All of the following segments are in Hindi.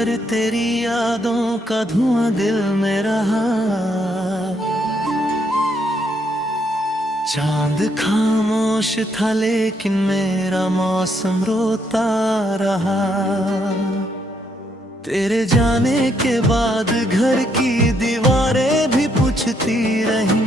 भर तेरी यादों का धुआं दिल में रहा। चांद खामोश था लेकिन मेरा मौसम रोता रहा। तेरे जाने के बाद घर की दीवारें भी पूछती रहीं,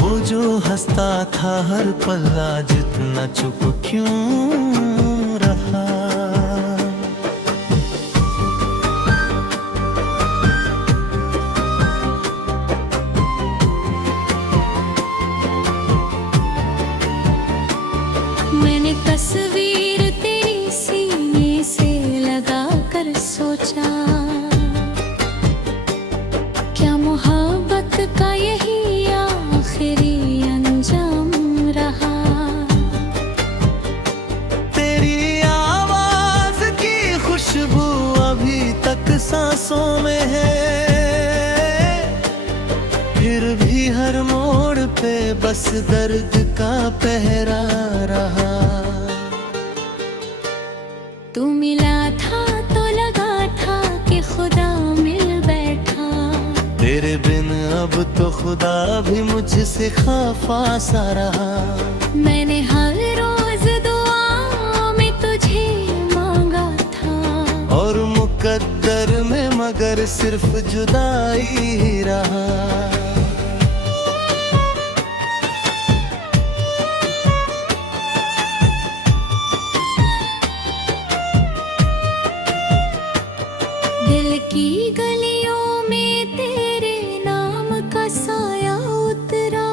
वो जो हंसता था हर पल आज इतना चुप क्यों रहा। मैंने तस्वीर तेरी सीने से लगा कर सोचा, क्या मोहब्बत का यही आखिरी अंजाम रहा। तेरी आवाज की खुशबू अभी तक सांसों में है, फिर भी हर मोड़ पे बस दर्द का पहरा रहा। तू मिला था तो लगा था कि खुदा मिल बैठा, तेरे बिन अब तो खुदा भी मुझसे खफा सा रहा। मैंने हर रोज दुआ में तुझे मांगा था, और मुकद्दर में मगर सिर्फ जुदाई ही रहा। दिल की गलियों में तेरे नाम का साया उतरा,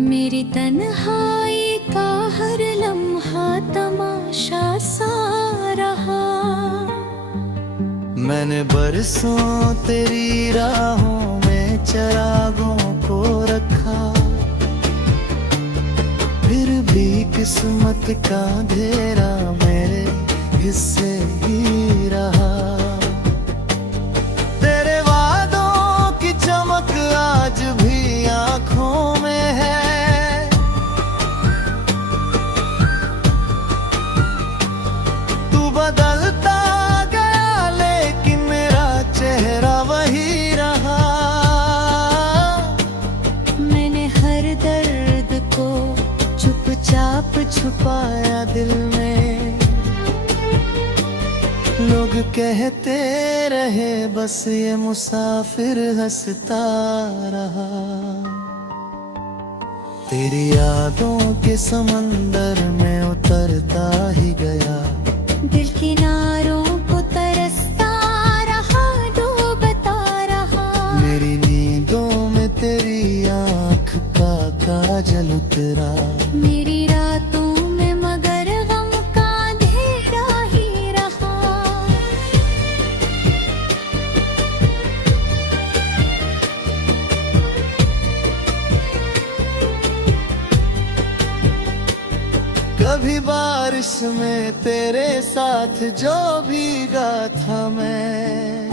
मेरी तन्हाई का हर लम्हा तमाशा सा रहा। मैंने बरसों तेरी राहों में चरागों को रखा, फिर भी किस्मत का अंधेरा मेरे हिस्से ही रहा। तेरे वादों की चमक आज भी आंखों में है, तू बदलता गया लेकिन मेरा चेहरा वही रहा। मैंने हर दर्द को चुपचाप छुपाया दिल में, लोग कहते रहे बस ये मुसाफिर हंसता रहा। तेरी यादों के समंदर में उतरता ही गया, दिल किनारों को तरसता रहा, डूबता रहा। मेरी नींदों में तेरी आँख का काजल उतरा, मेरी रातों में मगर गम का अंधेरा ही रहा। कभी बारिश में तेरे साथ जो भीगा था मैं,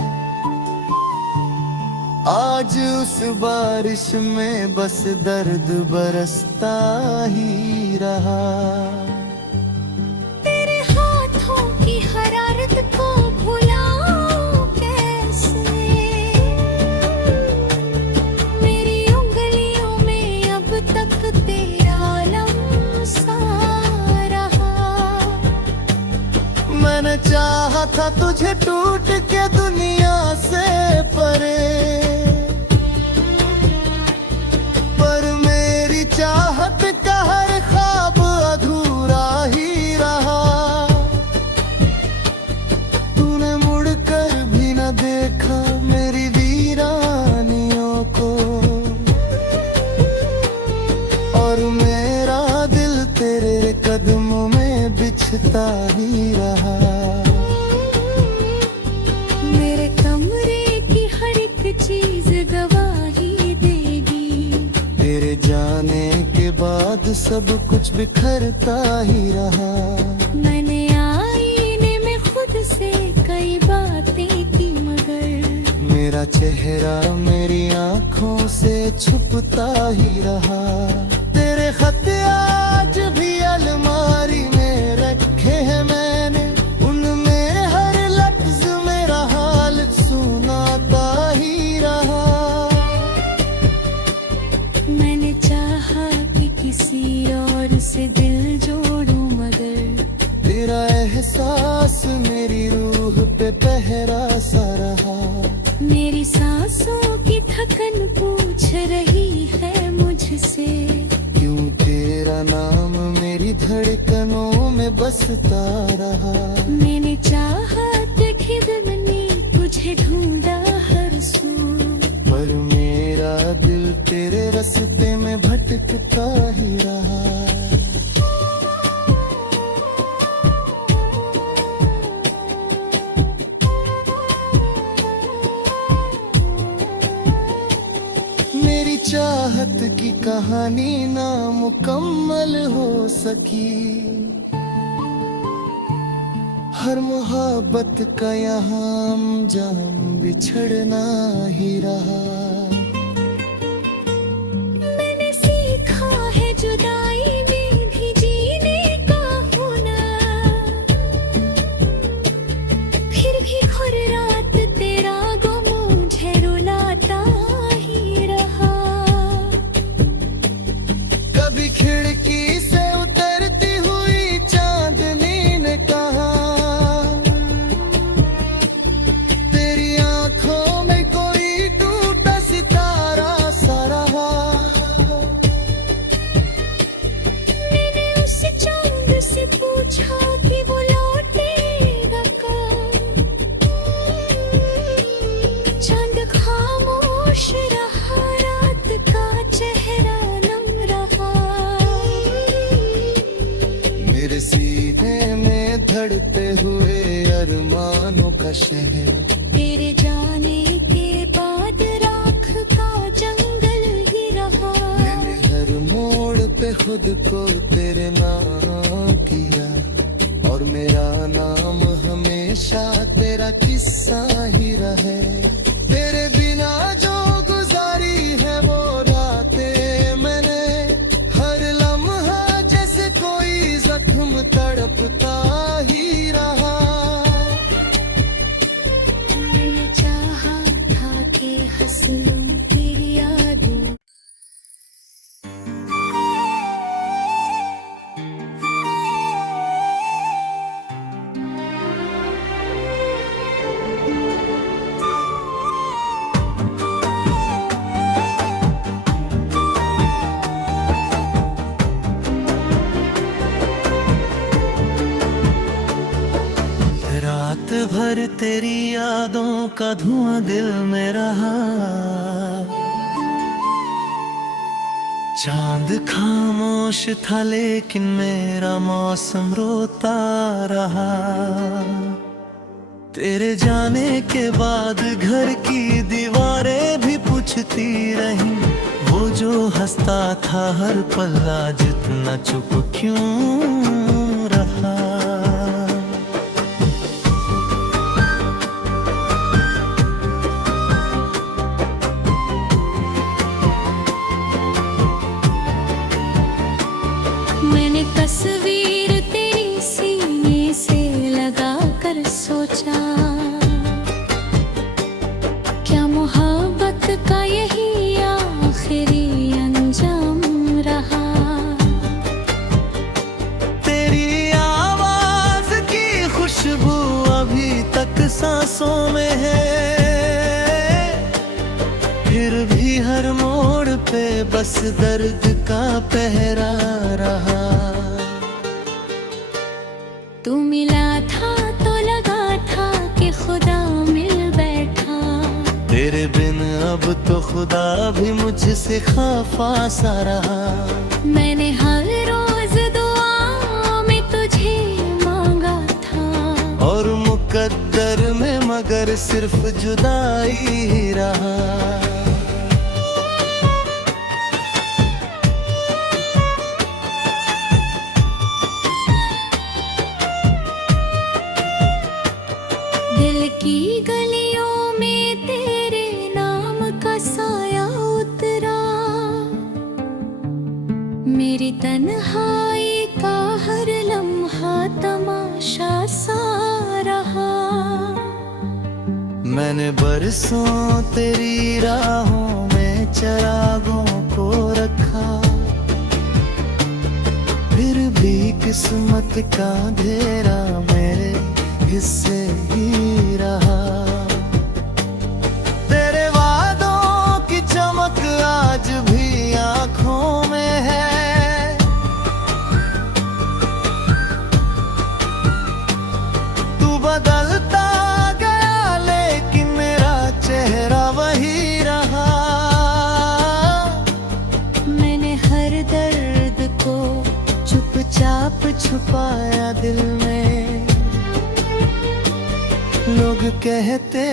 आज उस बारिश में बस दर्द बरसता ही रहा। तेरे हाथों की हरारत को भुलाऊं कैसे, मेरी उंगलियों में अब तक तेरा लम्सा रहा। मैंने चाहा था तुझे टूट के दुनिया से परे, पर मेरी चाहत का हर ख्वाब अधूरा ही रहा। तूने मुड़कर भी न देखा मेरी वीरानियों को, और मेरा दिल तेरे कदमों में बिछता ही रहा। मेरे कमरे की हर एक चीज गवाही देगी, तेरे जाने के बाद सब कुछ बिखरता ही रहा। मैंने आईने में खुद से कई बातें की मगर मेरा चेहरा मेरी आंखों से छुपता ही रहा। तेरे खत आज भी अलमारी में रखे हैं मैंने, उनमें हर बसता रहा। मैंने चाहत खिदमनी तुझे ढूंढा हर सू, पर मेरा दिल तेरे रास्ते में भटकता ही रहा। मेरी चाहत की कहानी ना मुकम्मल हो सकी, हर मोहब्बत का यहाँ अंजाम बिछड़ना ही रहा। मैंने सीखा है जुदाई में भी जीने का हुनर, फिर भी हर रात तेरा गम मुझे रुलाता ही रहा। कभी खिड़की से उतरती हुई चांदनी ने कहा, तेरी आंखों में कोई टूटा सितारा सा रहा। मैंने उस चांद से पूछा कि वो लौटेगा कब, चांद खामोश रहा, रात का चेहरा नम रहा। मेरे सीने में धड़ते हुए अरमानों का शहर, तेरे जाने के बाद राख का जंगल ही रहा। मैंने हर मोड़ पे खुद को तेरे नाम किया, और मेरा नाम हमेशा तेरा किस्सा ही रहे। तेरे बिना जो गुजारी है वो रातें मैंने, हर लम्हा जैसे कोई जख्म तड़पता ही रहा। मैंने चाहा था कि हंस लूं तेरी यादों, रात भर तेरी यादों का धुआं दिल में रहा। चांद खामोश था लेकिन मेरा मौसम रोता रहा। तेरे जाने के बाद घर की दीवारें भी पूछती रही, वो जो हंसता था हर पल आज इतना चुप क्यों रहा। मैंने तस्वीर तेरी सीने से लगा कर सोचा, क्या मोहब्बत का यही आखिरी अंजाम रहा। तेरी आवाज की खुशबू अभी तक सांसों में है, फिर भी हर मोड़ पे बस दर्द का पहरा रहा। तू मिला था तो लगा था कि खुदा मिल बैठा, तेरे बिन अब तो खुदा भी मुझसे खफा सा रहा। मैंने हर रोज दुआ में तुझे मांगा था, और मुकद्दर में मगर सिर्फ जुदाई ही रहा। दिल की गलियों में तेरे नाम का साया उतरा, मेरी तन्हाई का हर लम्हा तमाशा सा रहा। मैंने बरसों तेरी राहों में चरागों को रखा, फिर भी किस्मत का अंधेरा मेरे हिस्से ही रहा। तेरे वादों की चमक आज भी आंखों में है, छुपाया दिल में। लोग कहते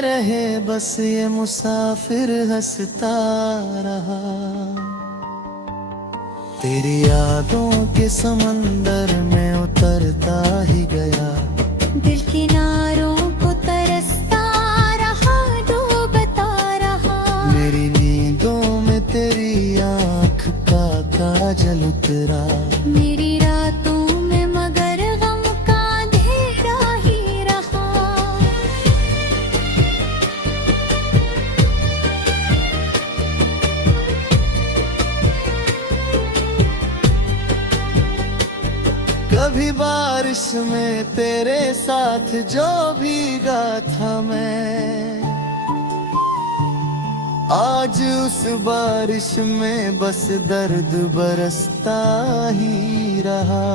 रहे बस ये मुसाफिर हंसता रहा। तेरी यादों के समंदर में उतरता ही गया। दिल किनारों को तरसता रहा, डूबता रहा। मेरी नींदों में तेरी आँख का काजल उतरा। मेरी रातों में मगर गम का अंधेरा ही रहा। कभी बारिश में तेरे साथ जो भीगा था मैं, आज उस बारिश में बस दर्द बरसता ही रहा।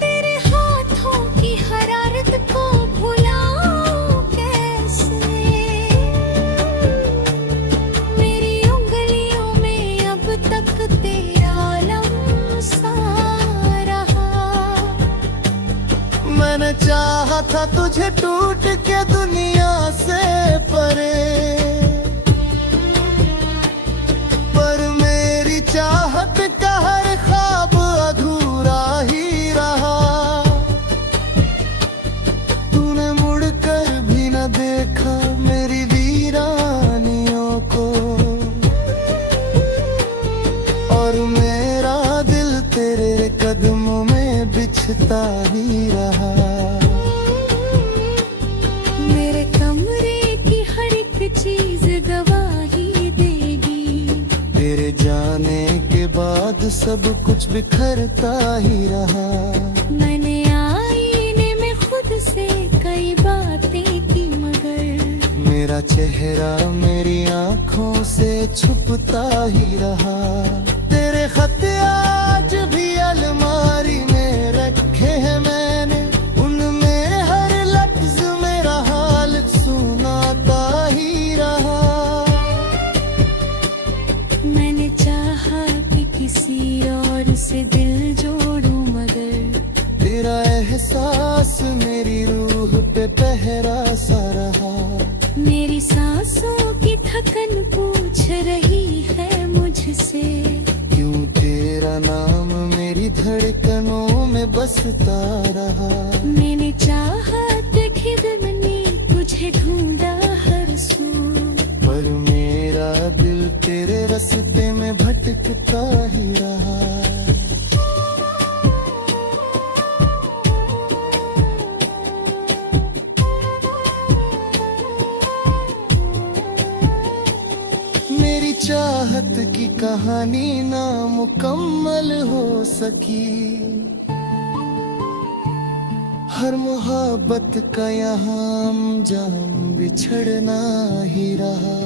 तेरे हाथों की हरारत को भुलाऊं कैसे? मेरी उंगलियों में अब तक तेरा लम्सा रहा। मैंने चाहा था तुझे टूट के दुनिया से परे, पर मेरी चाहत का हर ख्वाब अधूरा ही रहा। तूने मुड़कर भी न देखा मेरी वीरानियों को, और मेरा दिल तेरे कदमों में बिछता ही रहा। मेरे कमरे की हर एक चीज गवाही देगी। तेरे जाने के बाद सब कुछ बिखरता ही रहा। मैंने आईने में खुद से कई बातें की, मगर मेरा चेहरा मेरी आँखों से छुपता ही रहा। तेरे खत आज भी अलमारी में रखे हैं मैंने, उनमें हर लफ्ज मेरा हाल सुनाता ही रहा। मैंने चाहा कि किसी और से दिल जोड़ूं, मगर तेरा एहसास मेरी रूह पे पहरा सा रहा। मेरी सांसों की थकन पूछ रही है मुझसे, क्यों तेरा नाम मेरी धड़कनों में बसता रहा। मैंने चाहत खिदमनी तुझे ढूंढा हर सू, पर मेरा दिल तेरे रास्ते में भटकता ही रहा। मेरी चाहत की कहानी नामुकम्मल हो सकी, हर मोहब्बत का यहाँ अंजाम बिछड़ना ही रहा।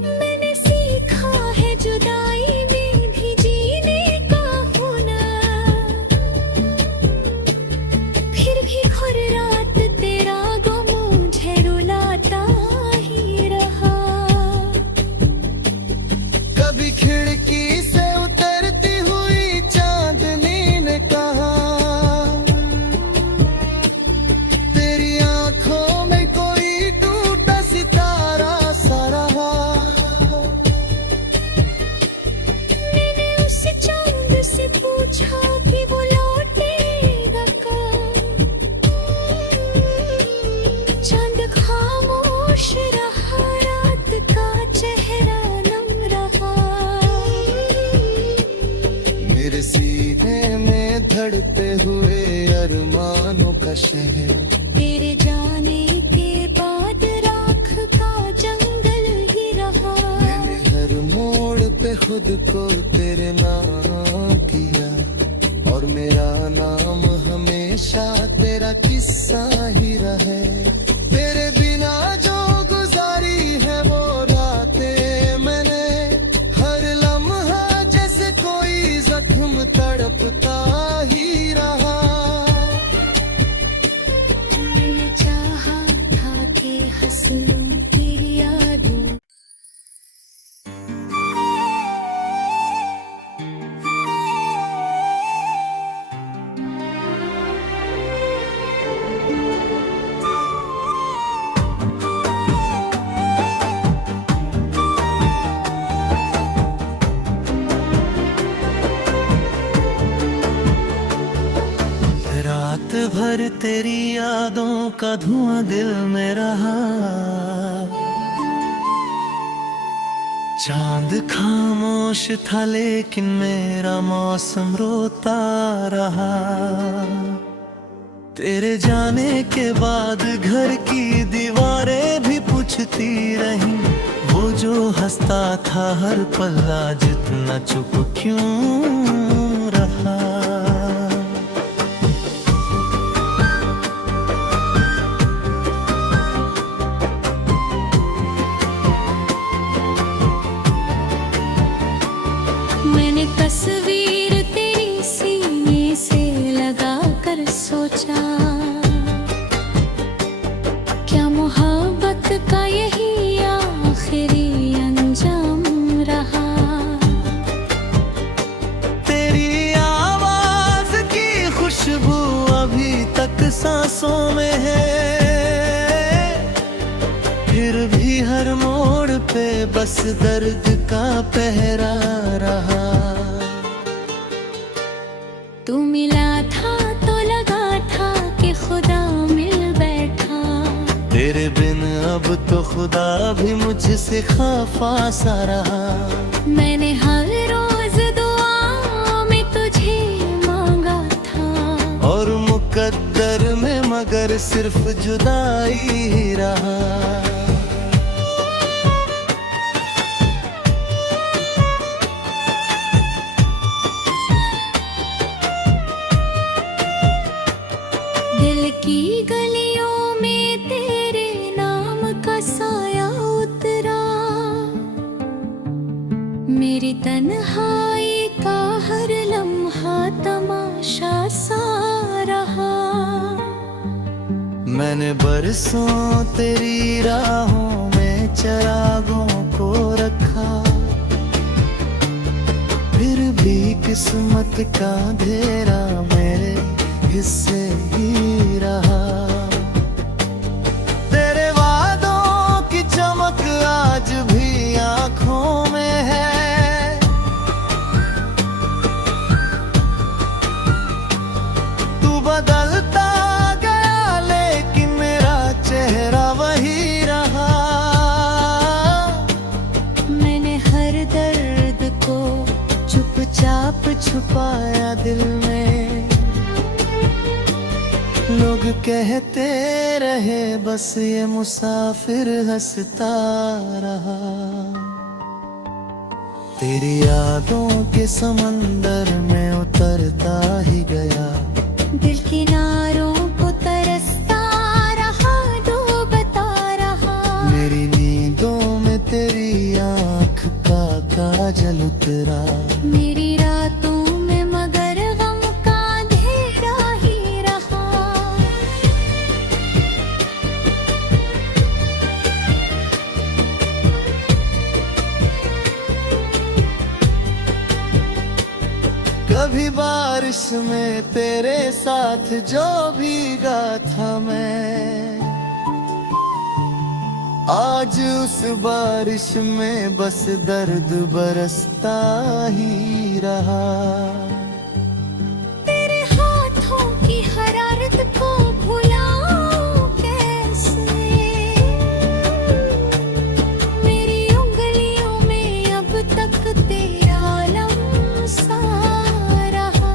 मैंने सीखा है जुदाई में भी जीने का हुनर, फिर भी हर रात तेरा गम मुझे रुलाता ही रहा। कभी खिड़की से उतरती हुई चांदनी ने कहा, तेरी आंखों में कोई टूटा सितारा सा रहा। मैंने उस चांद से पूछा कि वो लौटेगा कब, चांद खामोश रहा, रात का चेहरा नम रहा। मेरे सीने में धड़ते हुए अरमानों का शहर, तेरे जाने के बाद राख का जंगल ही रहा। मैंने हर मोड़ पे खुद को तेरे नाम किया, और मेरा नाम हमेशा तेरा किस्सा ही रहे। तेरे बिना जो गुजारी है वो रातें मैंने, हर लम्हा जैसे कोई जख्म तड़पता ही रहा। मैंने चाहा था कि हंस लूं तेरी यादों। पर तेरी यादों का धुआं दिल में रहा। चांद खामोश था लेकिन मेरा मौसम रोता रहा। तेरे जाने के बाद घर की दीवारें भी पूछती रहीं, वो जो हंसता था हर पल आज इतना चुप क्यों रहा। मैंने तस्वीर तेरी सीने से लगा कर सोचा, क्या मोहब्बत का यही आखिरी अंजाम रहा। तेरी आवाज की खुशबू अभी तक सांसों में है, फिर भी हर मोड़ पे बस दर्द का पहरा रहा। तू मिला था तो लगा था कि खुदा मिल बैठा। तेरे बिन अब तो खुदा भी मुझसे खफा सा रहा। मैंने हर रोज दुआ में तुझे मांगा था, और मुकद्दर में मगर सिर्फ जुदाई ही रहा। दिल की गलियों में तेरे नाम का साया उतरा, मेरी तन्हाई का हर लम्हा तमाशा सा रहा। मैंने बरसों तेरी राहों में चरागों को रखा, फिर भी किस्मत का अंधेरा मेरे हिस्से ही रहा। तेरे वादों की चमक आज भी आंखों में है, तू बदलता गया लेकिन मेरा चेहरा वही रहा। मैंने हर दर्द को चुपचाप छुपाया दिल में, लोग कहते रहे बस ये मुसाफिर हंसता रहा। तेरी यादों के समंदर में उतरता ही गया, दिल किनारों को तरसता रहा, डूबता रहा। मेरी नींदों में तेरी आँख का काजल उतरा। मेरी रातों में मगर गम का अंधेरा ही रहा। कभी बारिश में तेरे साथ जो भीगा था मैं, आज उस बारिश में बस दर्द बरसता ही रहा। तेरे हाथों की हरारत को भुलाऊं कैसे, मेरी उंगलियों में अब तक तेरा लम्सा रहा।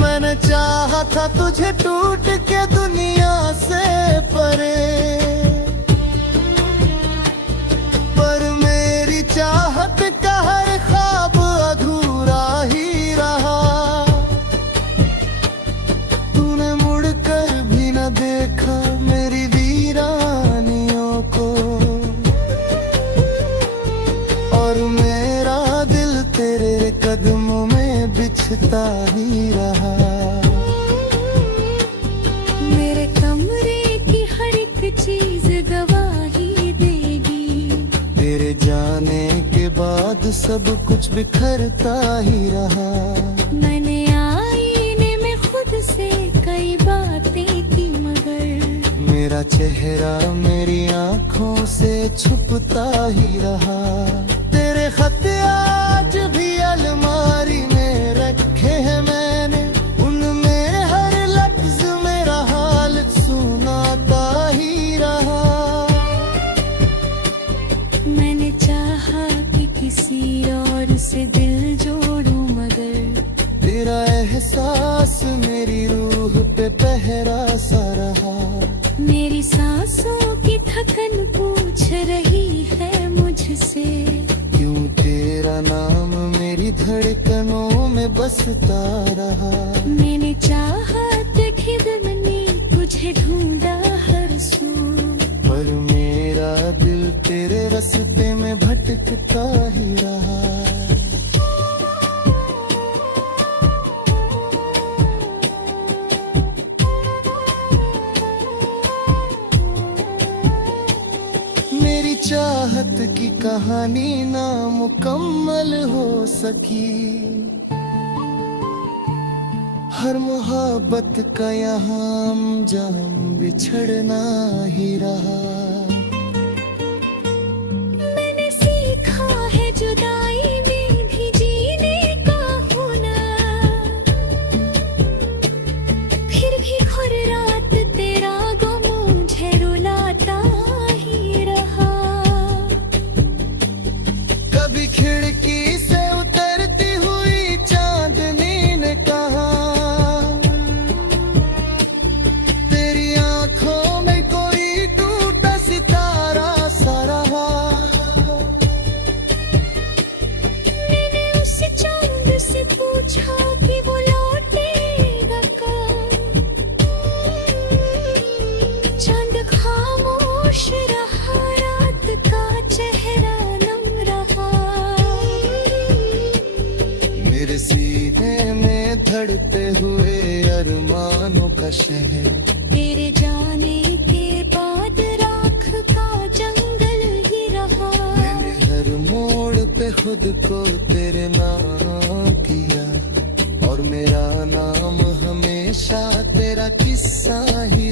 मैंने चाहा था तुझे टूट के दुनिया से परे, पर मेरी चाहत का हर ख्वाब अधूरा ही रहा। तूने मुड़कर भी न देखा मेरी वीरानियों को, और मेरा दिल तेरे कदमों में बिछता ही रहा। मेरे कमरे की हर एक चीज गवाही देगी, तेरे जाने के बाद सब कुछ बिखरता ही रहा। मैंने आईने में खुद से कई बातें की मगर मेरा चेहरा मेरी आंखों से छुपता ही रहा। तेरे खत आज भी अलमारी में रखे हैं मैंने, उनमें हर से दिल जोड़ूं मगर तेरा एहसास मेरी रूह पे पहरा सा रहा। मेरी सांसों की थकन पूछ रही है मुझसे, क्यों तेरा नाम मेरी धड़कनों में बसता रहा। मैंने चाहत खिदमनी तुझे ढूंढा हर सू, पर मेरा दिल तेरे रास्ते में भटकता ही रहा। मेरी चाहत की कहानी ना मुकम्मल हो सकी, हर मोहब्बत का यहाँ अंजाम बिछड़ना ही रहा। मैंने सीखा है जुदाई में भी जीने का हुनर, फिर भी हर रात तेरा गम मुझे रुलाता ही रहा। कभी खिड़की से उतरती हुई चांदनी ने कहा, तेरी आंखों में कोई टूटा सितारा सा रहा। मैंने उस चांद से पूछा कि वो लौटेगा कब, चांद खामोश रहा, रात का चेहरा नम रहा। मेरे सीने में धड़ते हुए अरमानों का शहर, तेरे जाने के बाद राख का जंगल ही रहा। मैंने हर मोड़ पे खुद को तेरे नाम किया, और मेरा नाम हमेशा तेरा किस्सा ही